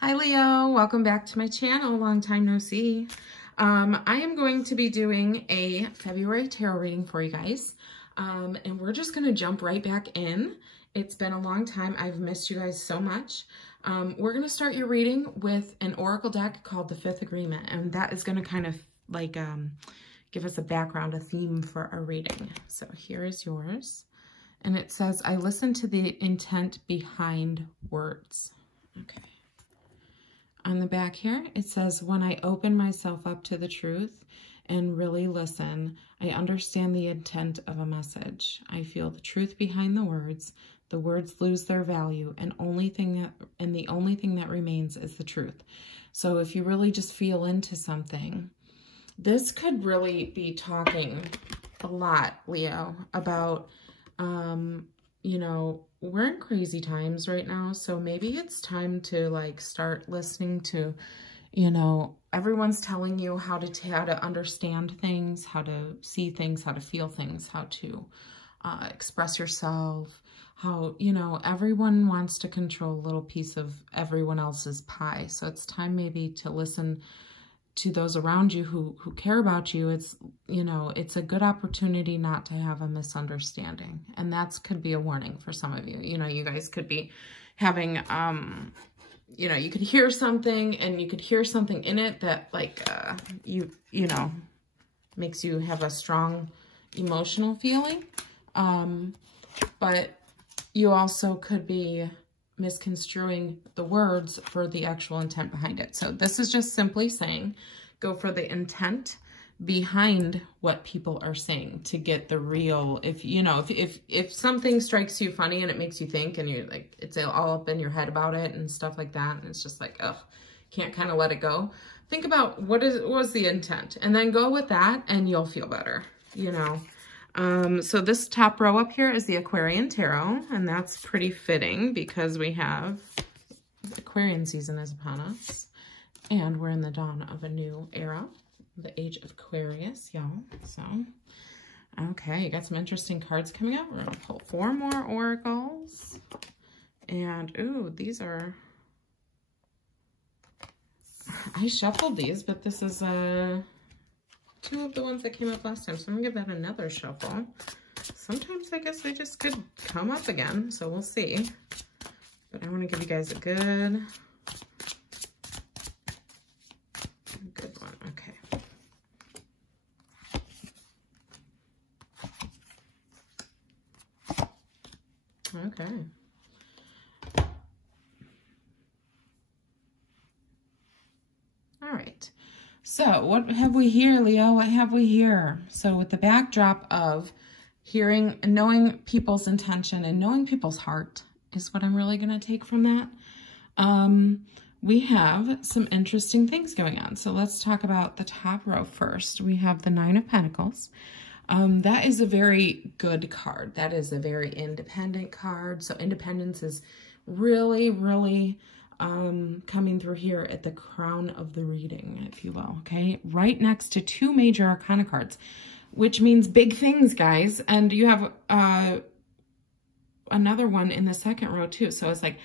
Hi Leo, welcome back to my channel. Long time no see. I am going to be doing a February tarot reading for you guys. And we're just going to jump right back in. It's been a long time. I've missed you guys so much. We're going to start your reading with an oracle deck called The Fifth Agreement. And that is going to kind of like give us a background, a theme for our reading. So here is yours. And it says, I listen to the intent behind words. Okay. On the back here, it says, when I open myself up to the truth and really listen, I understand the intent of a message. I feel the truth behind the words lose their value, and the only thing that remains is the truth. So if you really just feel into something, this could really be talking a lot, Leo, about, you know, we're in crazy times right now, so maybe it's time to like start listening to, you know, everyone's telling you how to understand things, how to see things, how to feel things, how to express yourself, how, you know, everyone wants to control a little piece of everyone else's pie. So it's time maybe to listen to those around you who care about you. It's, you know, it's a good opportunity not to have a misunderstanding. And that could be a warning for some of you. You know, you guys could be having, you know, you could hear something and you could hear something in it that like, you know, makes you have a strong emotional feeling. But you also could be misconstruing the words for the actual intent behind it. So this is just simply saying, go for the intent behind what people are saying to get the real, if, you know, if something strikes you funny and it makes you think and you're like, it's all up in your head about it and stuff like that. And it's just like, ugh, can't kind of let it go. Think about what was the intent and then go with that and you'll feel better, you know. So this top row up here is the Aquarian Tarot, and that's pretty fitting because we have Aquarian season is upon us, and we're in the dawn of a new era, the age of Aquarius, y'all. So, okay, you got some interesting cards coming up. We're going to pull 4 more oracles, and, ooh, these are, I shuffled these, but this is a... 2 of the ones that came up last time, so I'm gonna give that another shuffle. Sometimes I guess they just could come up again, so we'll see. But I want to give you guys a good one. Okay. Okay. All right. So what have we here, Leo? What have we here? So with the backdrop of hearing and knowing people's intention and knowing people's heart is what I'm really going to take from that. We have some interesting things going on. So let's talk about the top row first. We have the 9 of Pentacles. That is a very good card. That is a very independent card. So independence is really, really coming through here at the crown of the reading, if you will, okay? Right next to 2 major arcana cards, which means big things, guys. And you have another one in the second row too. So it's like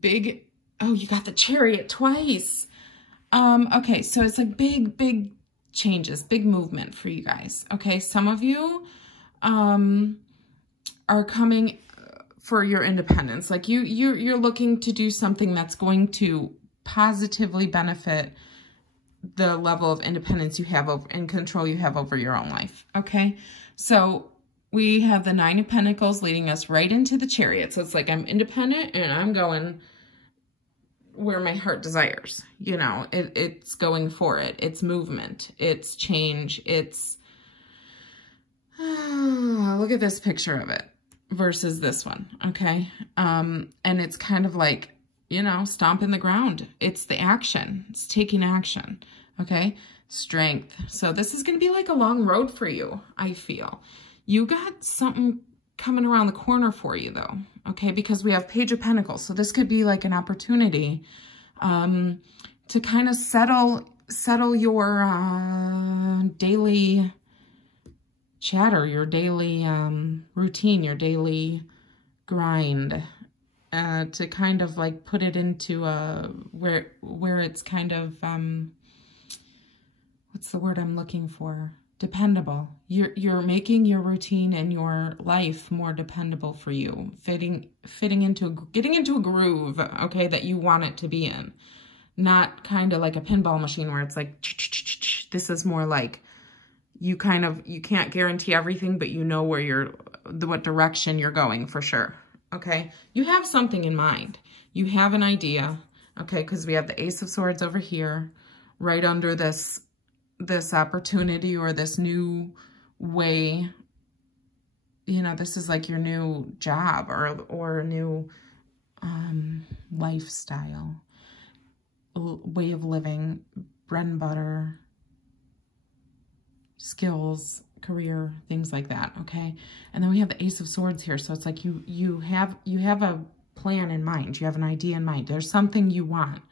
big, oh, you got the Chariot twice. Okay, so it's like big changes, big movement for you guys, okay? Some of you are coming for your independence. Like you're looking to do something that's going to positively benefit the level of independence you have over and control you have over your own life. Okay. So we have the 9 of Pentacles leading us right into the Chariot. So it's like, I'm independent and I'm going where my heart desires, you know, it's going for it. It's movement, it's change. It's, look at this picture of it versus this one, okay? And it's kind of like, you know, stomping the ground. It's the action. It's taking action, okay? Strength. So this is going to be like a long road for you, I feel. You got something coming around the corner for you, though, okay? Because we have Page of Pentacles. So this could be like an opportunity to kind of settle your daily chatter, your daily routine, your daily grind, to kind of like put it into where it's kind of, what's the word I'm looking for? Dependable. You're making your routine and your life more dependable for you, getting into a groove, okay, that you want it to be in. Not kind of like a pinball machine where it's like, this is more like you can't guarantee everything, but you know what direction you're going for sure. Okay. You have something in mind. You have an idea. Okay. Cause we have the Ace of Swords over here, right under this opportunity or this new way. You know, this is like your new job or a new, lifestyle, way of living, bread and butter, skills, career, things like that, okay? And then we have the Ace of Swords here, so it's like you have a plan in mind, you have an idea in mind, there's something you want,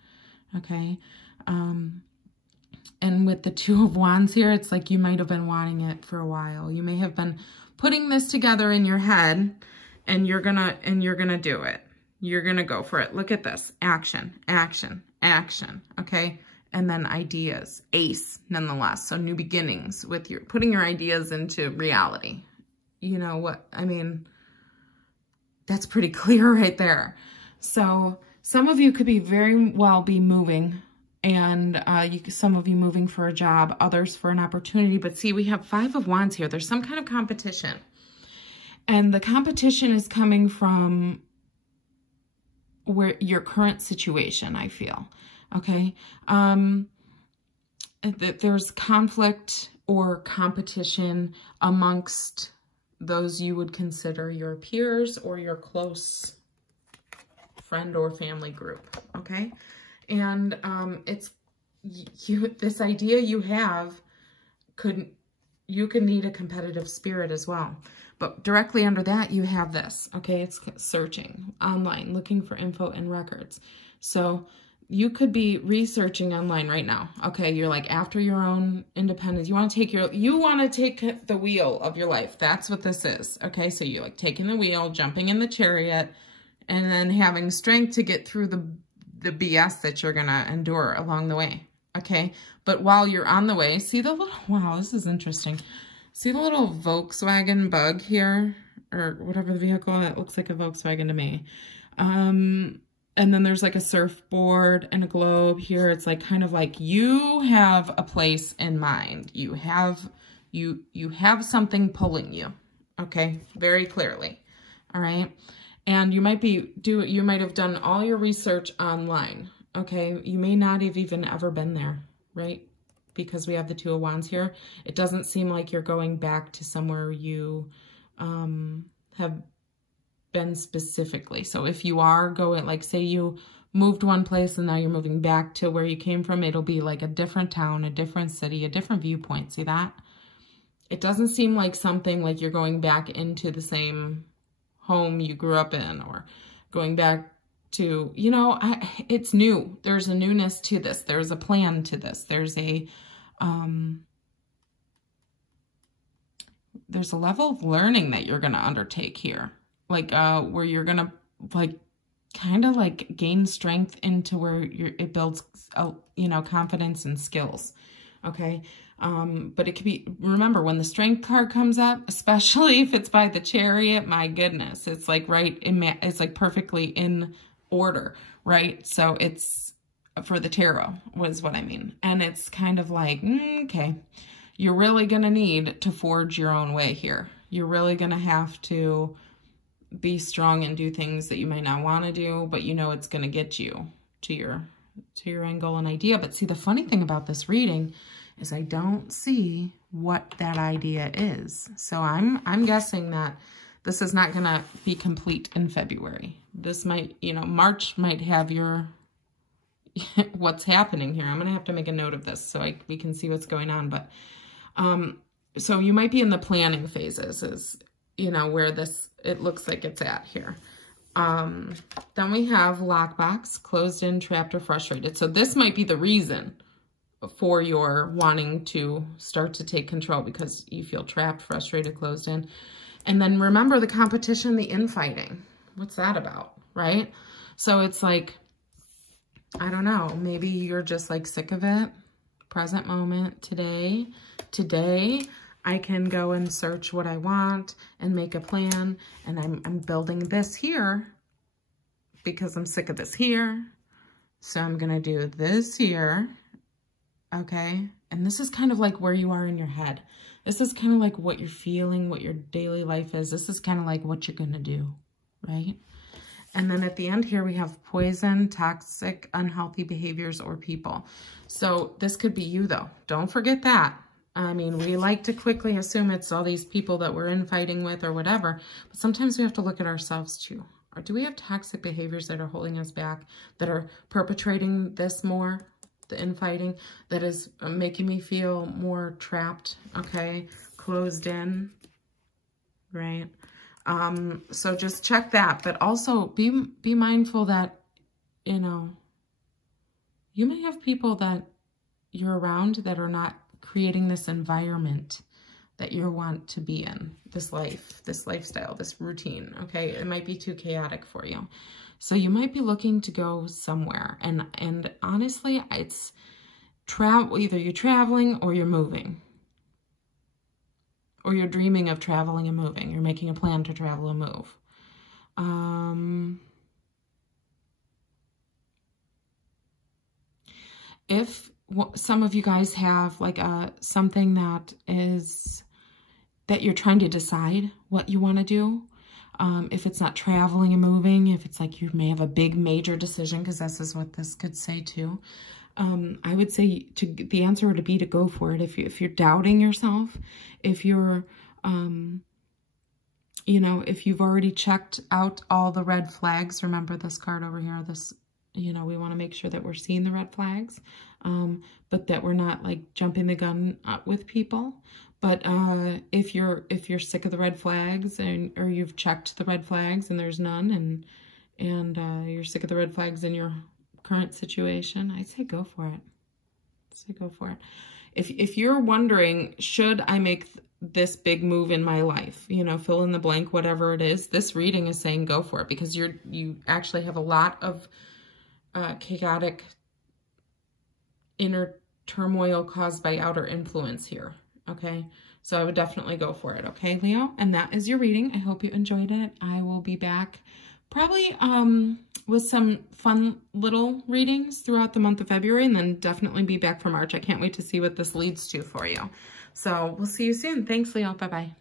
okay? And with the Two of Wands here, it's like you might have been wanting it for a while. You may have been putting this together in your head, and you're gonna do it. You're gonna go for it. Look at this. Action, action, action, okay? And then ideas, Ace, nonetheless. So new beginnings with putting your ideas into reality. You know what, I mean, that's pretty clear right there. So some of you could be very well be moving, and some of you moving for a job, others for an opportunity. But see, we have Five of Wands here. There's some kind of competition. And the competition is coming from where your current situation, I feel. Okay. There's conflict or competition amongst those you would consider your peers or your close friend or family group. Okay. And, this idea you have you could need a competitive spirit as well. But directly under that, you have this, okay? It's searching online, looking for info and records. So you could be researching online right now. Okay, you're like after your own independence. You want to take the wheel of your life. That's what this is. Okay, so you're like taking the wheel, jumping in the chariot, and then having strength to get through the BS that you're gonna endure along the way. Okay, but while you're on the way, see the little, wow, this is interesting. See the little Volkswagen Bug here, or whatever the vehicle, it looks like a Volkswagen to me. And then there's like a surfboard and a globe here. It's like kind of like you have a place in mind. You have something pulling you, okay, very clearly, all right? And you might have done all your research online, okay? You may not have even ever been there, right? Because we have the Two of Wands here. It doesn't seem like you're going back to somewhere you have been specifically. So if you are going, like say you moved one place and now you're moving back to where you came from, it'll be like a different town, a different city, a different viewpoint. See that? It doesn't seem like something like you're going back into the same home you grew up in, or going back to, you know, it's new. There's a newness to this. There's a plan to this. There's a level of learning that you're going to undertake here. Like, where you're going to like kind of like gain strength into where it builds, you know, confidence and skills. Okay. But it could be, remember when the Strength card comes up, especially if it's by the Chariot, my goodness, it's like it's like perfectly in order, right? So it's for the tarot was what I mean. And it's kind of like, okay, you're really going to need to forge your own way here. You're really going to have to be strong and do things that you might not want to do, but you know it's going to get you to your end goal and idea. But see, the funny thing about this reading is I don't see what that idea is. So I'm guessing that this is not going to be complete in February. This might, you know, March might have your what's happening here. I'm going to have to make a note of this so we can see what's going on. But so you might be in the planning phases, is, you know, where it looks like it's at here. Then we have lockbox, closed in, trapped, or frustrated. So this might be the reason for your wanting to start to take control, because you feel trapped, frustrated, closed in. And then remember the competition, the infighting. What's that about, right? So it's like, I don't know, maybe you're just like sick of it. Present moment, today, I can go and search what I want and make a plan, and I'm building this here because I'm sick of this here. So I'm gonna do this here, okay? And this is kind of like where you are in your head. This is kind of like what you're feeling, what your daily life is. This is kind of like what you're gonna do, right? And then at the end here, we have poison, toxic, unhealthy behaviors or people. So this could be you though. Don't forget that. I mean, we like to quickly assume it's all these people that we're infighting with or whatever, but sometimes we have to look at ourselves too. Or do we have toxic behaviors that are holding us back, that are perpetrating this more, the infighting, that is making me feel more trapped, okay, closed in, right? So just check that, but also be mindful that, you know, you may have people that you're around that are not creating this environment that you want to be in, this life, this lifestyle, this routine, okay? It might be too chaotic for you. So you might be looking to go somewhere. And honestly, it's either you're traveling or you're moving. Or you're dreaming of traveling and moving. You're making a plan to travel and move. If some of you guys have like something that you're trying to decide what you want to do, if it's not traveling and moving, if it's like you may have a big major decision, because this is what this could say too. I would say the answer would be to go for it. If you're doubting yourself, if you're, you know, if you've already checked out all the red flags, remember this card over here, this, you know, we want to make sure that we're seeing the red flags, but that we're not like jumping the gun with people. But if you're sick of the red flags or you've checked the red flags and there's none, and you're sick of the red flags in your current situation, I say go for it. Say go for it. If you're wondering, should I make this big move in my life, you know, fill in the blank, whatever it is, this reading is saying go for it, because you actually have a lot of chaotic inner turmoil caused by outer influence here. Okay, so I would definitely go for it. Okay, Leo, and that is your reading. I hope you enjoyed it. I will be back probably with some fun little readings throughout the month of February, and then definitely be back for March. I can't wait to see what this leads to for you. So we'll see you soon. Thanks, Leo. Bye-bye.